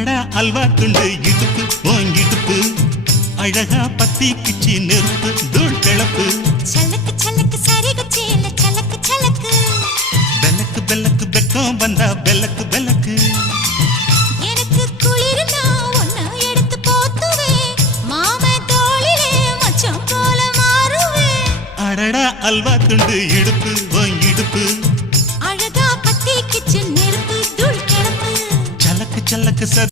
அடடா அல்வா துண்டு இடுப்பு ஓங்கிடுப்பு அழகா பத்தி கிச்சி நெருப்பு தூள் கிளப்பு சலக்கு சலக்கு சரிகச்சேல சலக்கு சலக்கு பெலக்கு பெலக்கு பெக்கம் வந்தா பெலக்கு பெலக்கு எனக்கு குளிர்னா ஒன்ன எடுத்து போத்துவே மாமே தோளிலே மச்சான் போல மாறுவே அடடா அல்வா துண்டு இடுப்பு ஓங்கிடுப்பு அழகா பத்தி கிச்சி நெருப்பு தூள் கிளப்பு சலக்கு சலக்கு